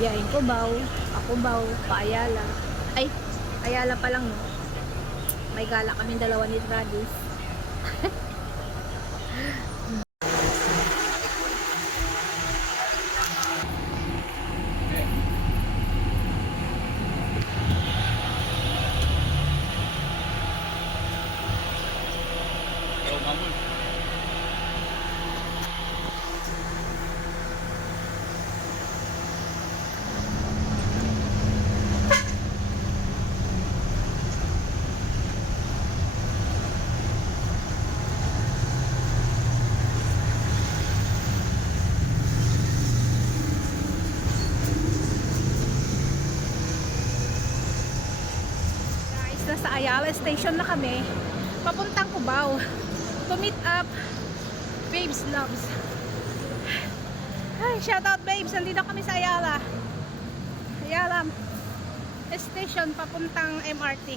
Biyahing Cubao, Cubao, Ayala. Ay, Ayala pa lang, no? May gala kami dalawa ni Travis. Nasa Ayala Station na kami, papuntang Cubao to meet up Babes Loves. Ay, shout out Babes, nandito kami sa Ayala Station papuntang MRT.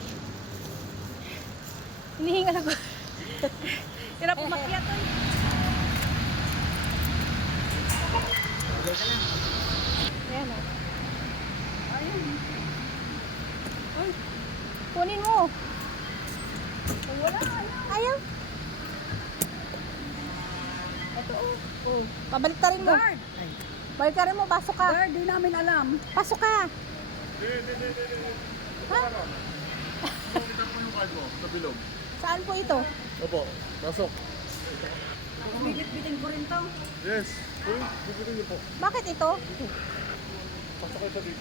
Hinihingal ako. Hirap umakyat. Ayan o. Ayun. Ay, kunin mo. Wala. Ayaw. Ito oh. Oh. Pabaliktarin mo. Guard. Baliktarin mo, pasok ka. Guard, di namin alam. Pasok ka. Ha? Kita ko yung card mo sa bilog. Saan po ito? Opo, pasok. Bigit-bitin ko rin to. Yes. Uy, bibitin niyo po. Bakit ito? Pasok kayo sa big.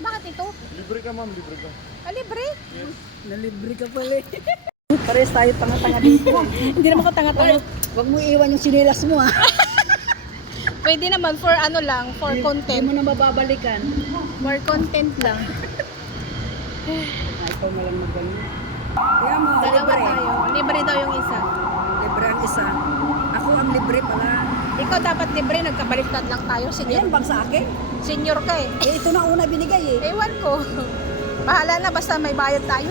Bakit ito? Libre ka ma'am, libre ka. Ah, libre? Yes. Nalibre ka pala eh. Pares tayo tanga-tanga dito. Hindi naman ko tanga-tanga. Huwag mo iwan yung sinilas mo ah. Pwede naman for ano lang, for Hindi content. mo na mababalikan. For content lang. Ay, ikaw mo lang magaling. Kaya mo, Dalawa libre. tayo. Libre daw yung isa. Libre ang isa. Ako ang libre pala. Ikaw dapat libre, nagkabaliktad lang tayo. Senior, Ayan, bang sa akin? senior ka eh. Eh, ito na una binigay eh. Ewan ko. Bahala na, basta may bayad tayo.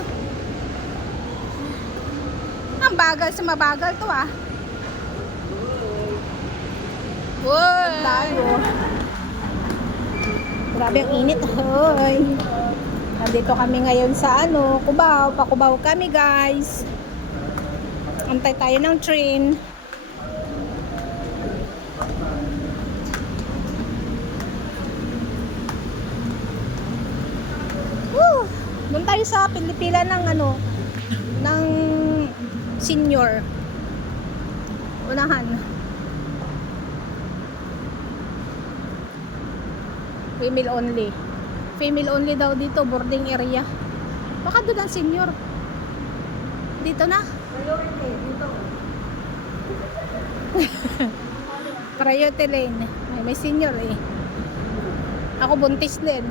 Ang bagal sa mabagal to ah. Woy! Tayo. Grabe ang init. Hoy. Nandito kami ngayon sa ano, Cubao. Pa-Cubao kami guys. Antay tayo ng train. Woo! Doon tayo sa Pilipila ng ano, ng senior. Unahan. Female only. Female only daw dito, boarding area. Baka doon ang senior. Dito na. Priority lane. May senior eh. Ako buntis din.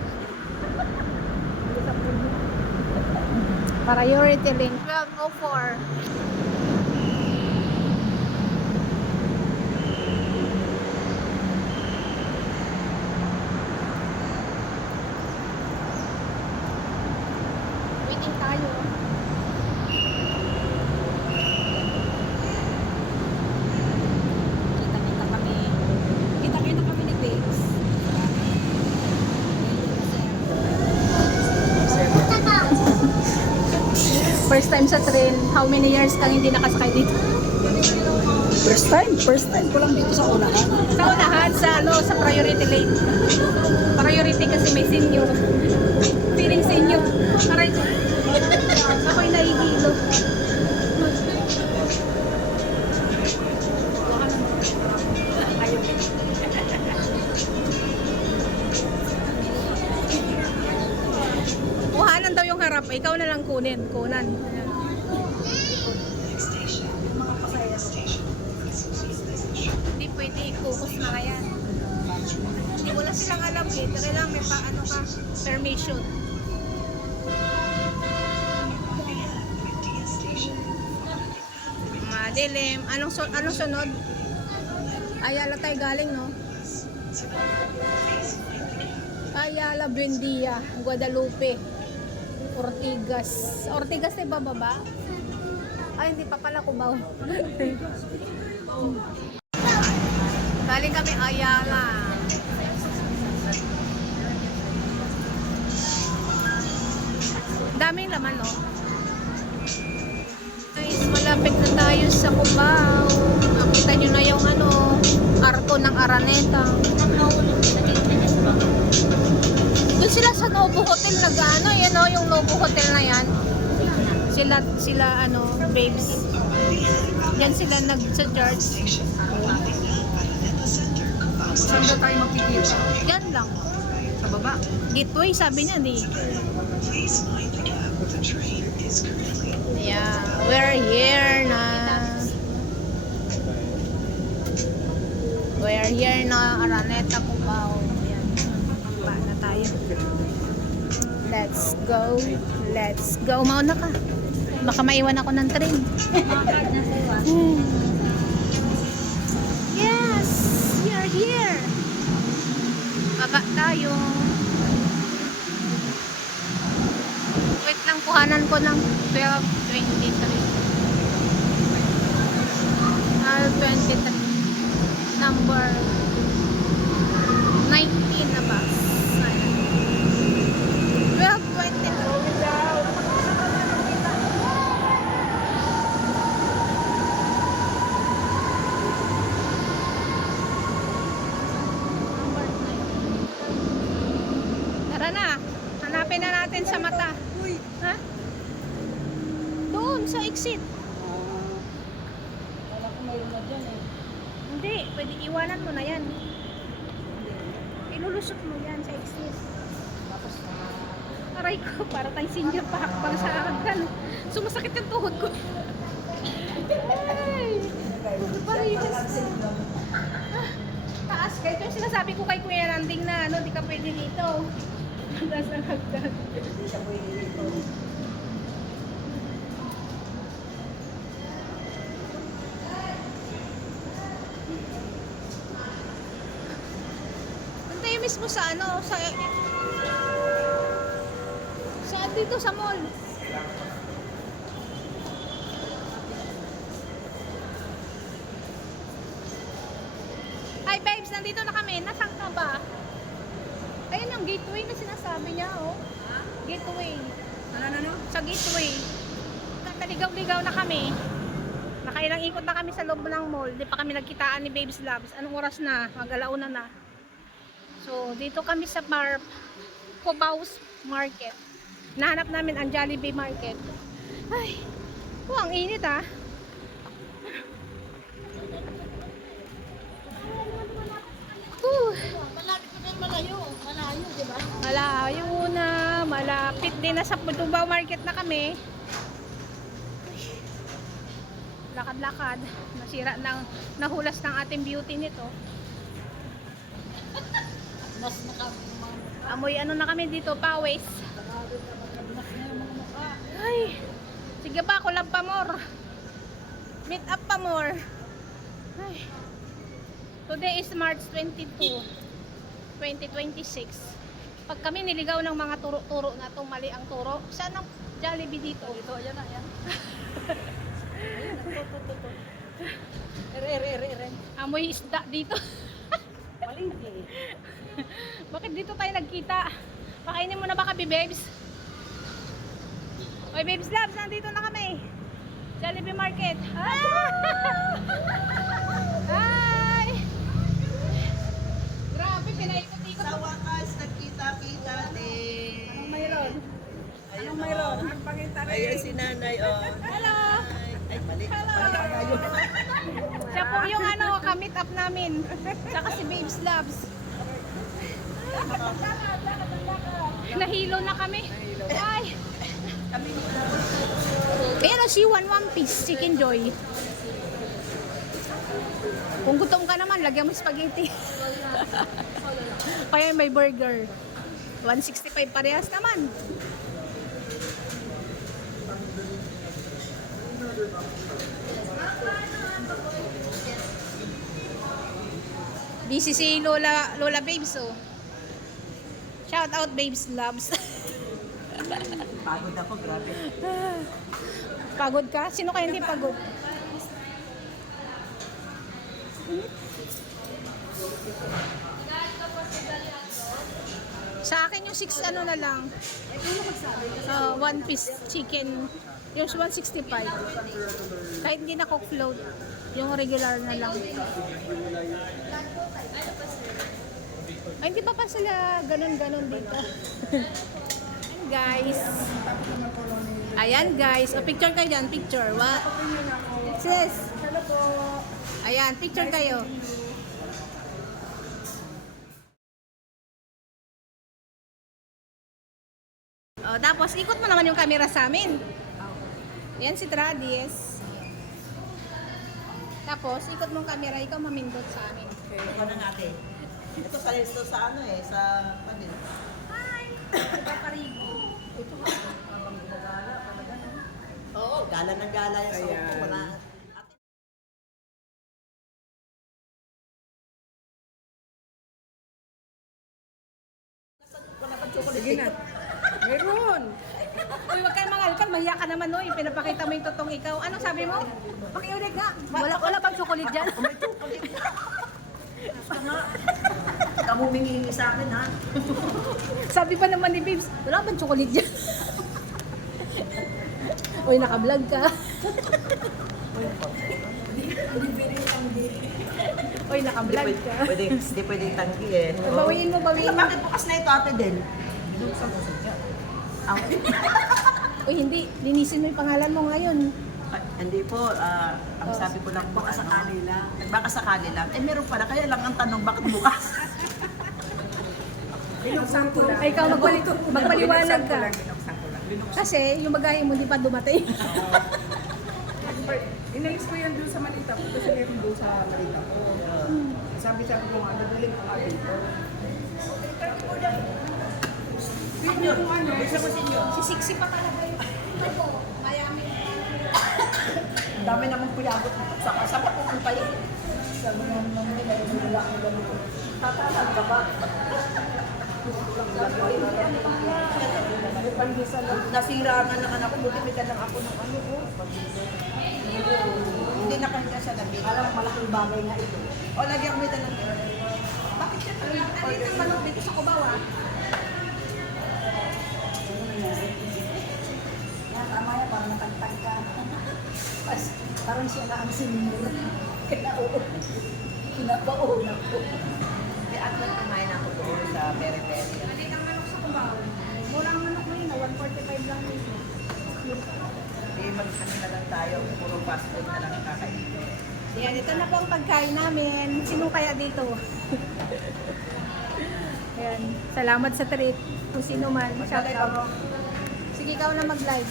Priority lane 1204. Waiting tayo. Kita-kita kami. Kita-kita kami ni Babes. First time sa train. How many years kang hindi nakasakay dito? First time ko lang dito sa unahan. Sa unahan, sa ano, sa priority lane. Priority kasi may senior. Feeling senior. Aray. Ako'y nahihilo. Kuhanan daw yung harap. Ikaw na lang kunin. Kunan. Hindi pwede i-focus na kaya. Hindi wala silang alam eh. Kailangan may paano ka permission. Madilim. Anong sunod? Ayala tayo galing, no? Ayala, Buendia, Guadalupe, Ortigas. Ortigas na bababa? Ay, hindi pa pala Cubao. Galing kami Ayala. Daming laman, no? Guys, malapit na tayo sa Cubao. Nakita nyo na yung arko ng Araneta. Doon sila sa Novo Hotel nag-ano, yan o, yung Novo Hotel na yan. Sila babes. Yan sila nag-charge. Saan ba tayo makikita? Yan lang. Sa baba? Gateway, sabi niya, di. Yeah, we're here na. We're here na Araneta, Cubao. Yan. Ba na tayo. Let's go. Let's go. Mauna ka. Baka maiwan ako ng train. Yes, we are here. Baba tayo. Wait lang, kuhanan ko ng 12:23. 12:23. Number 19 na bus. 12:22. Tara na. Hanapin na natin sa mata. Ha? Doon sa exit. Wala ko mayroon na dyan eh. Hindi, pwede iwanan mo na yan. Ilulusot mo yan sa exit. Tapos, Aray ko, para tayong senior pa hakbang sa hagdan. Sumasakit yung tuhod ko. Ay! Parehas. Taas, kahit yung sinasabi ko kay Kuya Nanding na di ka pwede dito. Taas ang hagdan. hindi siya pwede dito. Doon tayo mismo sa saan dito sa mall. Hi babes, nandito na kami. Nasaan ka ba? Ayun yung gateway na sinasabi niya, oh. Gateway. Ano? Sa gateway. Kakaligaw-ligaw na kami. Nakailang ikot na kami sa loob ng mall. Di pa kami nagkitaan ni Babes Labs. Anong oras na? Mag-alauna na. So, dito kami sa Cubao's Market. Nahanap namin ang Jollibee Market. Ay, ang init ah. Malapit ko din malayo, di ba? Malayo na. Malapit din na sa Cubao Market na kami. Lakad-lakad. Nasira ng nahulas ng ating beauty nito. Mas Amoy na kami dito, pawis. mas na yung mga mukha. Ay, sige pa, collab pa more. Meet up pa more. Ay. Today is March 22, 2026. Pag kami niligaw ng mga turo-turo na itong mali ang turo, saan ang Jollibee dito? Ito, ayan na, ayan. Ere. Amoy isda dito. Malingki. Bakit dito tayo nagkita? Pakainin mo na ba kami, babes? Oy, babes labs, nandito na kami. Jollibee Market. Hi! Grabe, pinaikot-ikot. Sa wakas, nagkita-kita din. Anong mayroon? Anong mayroon? Ayan si nanay, oh. Hello! Ay, mali. Siya po yung kamit up namin. Saka si Babes Labs. Nahilo na kami. Ay! Pero si One Piece Chicken Joy. Kung gutom ka naman, lagyan mo spaghetti. Kaya may burger. 165 parehas naman. Busy si Lola Babes, oh. Shout out Babes Loves. Pagod ako, grabe. Pagod ka? Sino kaya hindi pagod? 6 ano na lang. One piece chicken. Yung 165. Kahit hindi na cook float. Yung regular na lang. Ay, hindi pa sila ganun-ganun dito. Guys. Ayan guys. O, picture kayo dyan. Picture. What? Sis. Hello po. Ayan, picture kayo. O, tapos ikot mo naman yung camera sa amin. Ayan si Tradis. Tapos, ikot mong camera, ikaw mamindot sa amin. Okay, ano natin? Ito sa ano eh, sa panil. Hi! Iba parigo. Ito ha, habang gumagala talaga no? Oo, gala na gala yung sa Ayan. upo. Wala. Wala pa chocolate. Sige na. Meron. Uy, wag kang mangalkan, mahiya ka naman, no? Yung pinapakita mo yung totoong ikaw. Anong sabi mo? Pakiulit nga. Wala bang chocolate dyan? May chocolate. Basta nga. Kamu humingi sa akin ha. Sabi pa naman ni Babes, wala bang chocolate dyan? Uy, naka-vlog ka. Uy, naka-vlog ka. Hindi pwedeng tanggi eh. Bawiin mo, bawiin mo. Bakit bukas na ito ate din? Uy, hindi. Linisin mo yung pangalan mo ngayon. Hindi po, ang sabi ko lang po, baka sakali lang. Baka sakali lang. Eh meron pala, kaya lang ang tanong, bakit bukas? Binuksan ko lang. Ay, ikaw magpaliwanag ka. Binuksan ko lang. Kasi yung bagahe mo di pa dumating. Inalis ko yan doon sa malita ko kasi meron doon sa malita ko. Sabi ko nga, dadalhin ko nga dito. Senior, isa mo senior. Si Sixi pa talaga yun. Ito, Miami. Ang dami namang kuyabot mo. Saan pa pupunta yun? Sa mga nila, wala ko ganito. Tatalag ka ba? Nasira nga ng anak ko, buti may lang ako ng ano ko. Hindi nakahiga siya ng alam mo, malaking bagay nga ito. O, lagyan ko may dalang. Bakit siya? Ano yung manok dito sa Cubao ah? Yan, tama yan, parang natagtag ka. Parang siya na ang sinunod. Kinapauna ko. Di at lang kumain ako doon sa Pere-Pere. Malit ang manok sa Cubao. Murang manok na yun, 145 lang yun. Eh, mag-ano na lang tayo, puro fast food na lang ang kakainin. Yan, ito na po ang pagkain namin. Sino kaya dito? Yan, salamat sa treat. Kung sino man, shout out. Sige, ikaw na mag-live.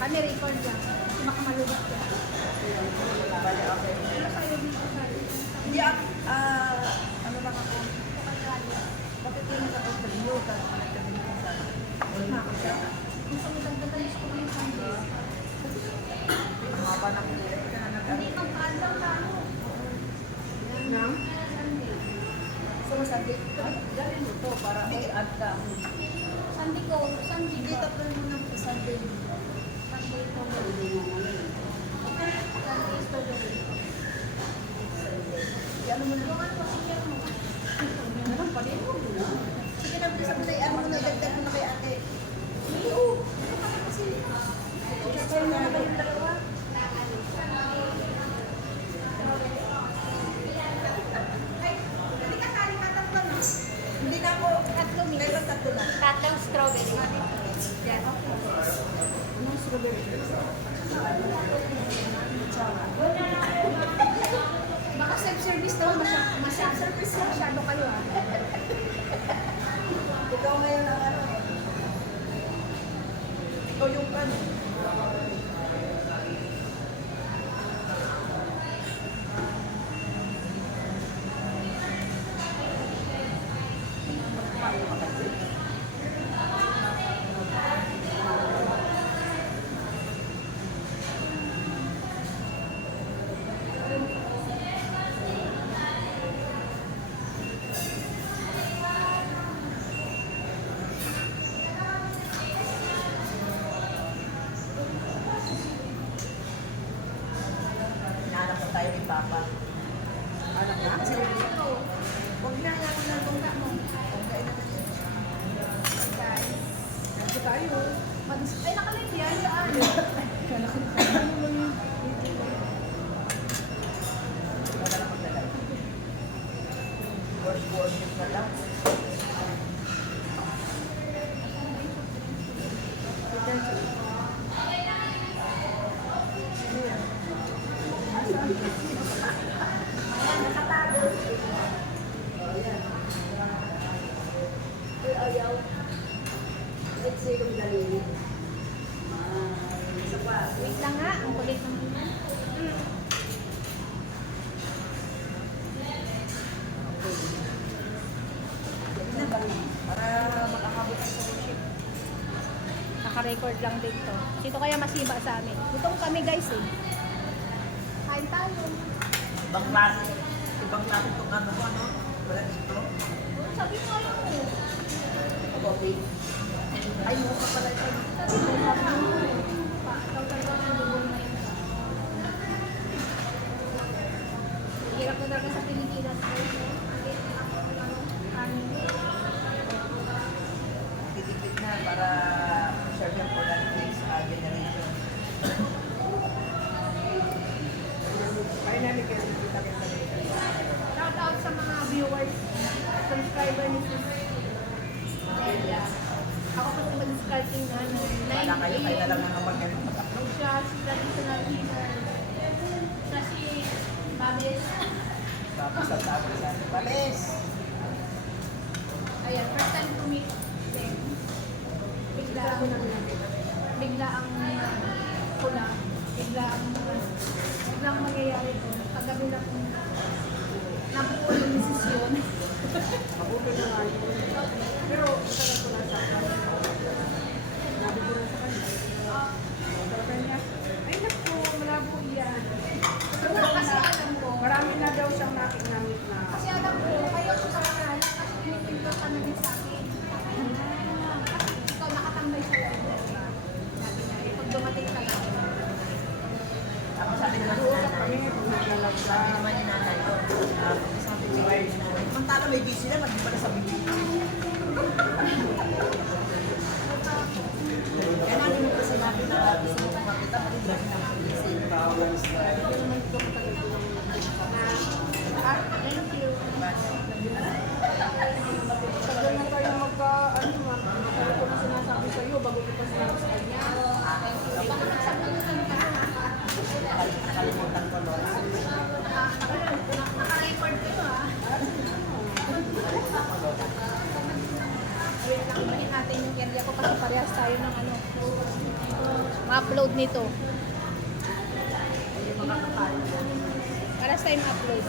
Kami record lang. Makamalubat ka. Bale, okay. Hindi, ano lang ako. Bakit yun ako sa inyo? Tapos nagkaroon ko sa Gusto mo dagdagan gusto ko ng Sunday. ang haba ng Hindi, mag-aalaw na ano. Na? So, Sunday, gawin mo to para i-add ka. Sunday ko, Sunday Hindi, ba? tatlo mo ng Sunday. Sunday ko. Sunday is Thursday. Ano mo na? Yung ano, sige mo. Ano pa rin? Sige na, bisa mo na ano mo na, dagdag mo na kay ate. Kaya na ba yung dalawa? Hindi ka sali tatatlo na. Hindi na ako. Tatlo minutes. Kailan tatlo na? Tatlong strawberry. Yan. Anong strawberry? Baka self-service daw. Self-service masyado kayo ah. Ikaw ngayon ang ano. Ikaw yung ano. Hinahanap ko tayo ni Papa. Anak na? Huwag na, yan na bongga mo. Bongga na. worship na lang. Ayan, nakatago. Ayan. Uy, ayaw. Let's say kung dali. Isa pa. Wait lang nga, ang kulit naman yan. Na ba? Para makakabot ang worship. Naka-record lang din to. Sino kaya masiba sa amin? Gutom kami guys eh. Kain tayo. Ibang klase. Ibang klase itong ano ko, ano? Wala dito. Sabi mo ayaw mo. Okay. Ay, mukha pala ito. Sabi mo ayaw mo. Ikaw talaga ang lubong na yun. Hirap na talaga sa Pilipinas. Titipid na para serve yan for the next generation. Kaya namin kayo kita kita. Shout out sa mga viewers, subscriber ni Sis Delia. Ako kasi mag-discarding na ano. Wala kayo na lang ang mag-upload. Siya si traditional healer. Siya si Babes. Tapos ang tapos sa Palis. Ayan, first time to meet them. Bigla ang pula. Bigla ang mangyayari to. Paggabi lang nabuo yung desisyon. Mabuti na nga yun. Pero talaga ko lang sa akin. Sabi ko lang sa kanya. Sabi niya, ay naku, malabo yan. Kasi alam ko, Marami na daw siyang nakinamit na. kasi alam ko, kayo sa kanal, kasi pinipinto ka na din sa akin. Ikaw nakatambay sa loob. Diba? Sabi niya, eh, pag dumating ka lang. Tapos sabi naman Nag-uusap kami kung naglalag siya. sabi naman ni nanay ko, sabi ni Wired na, mantalo may busy na, hindi pala sabi niya. Kaya namin mo pa sinabi na gusto mo kumakita, pati hindi namin ang busy. Thank you. Tagal na tayo ano ko na sinasabi sa iyo bago ko pa sinabi sa kanya. Baka nagsabunutan ka na. Nakalimutan ko, Lord. Naka-record kayo ah. Wait lang, ibahin natin yung area ko kasi parehas tayo ng ano. Ma-upload nito. Parehas tayo ma-upload.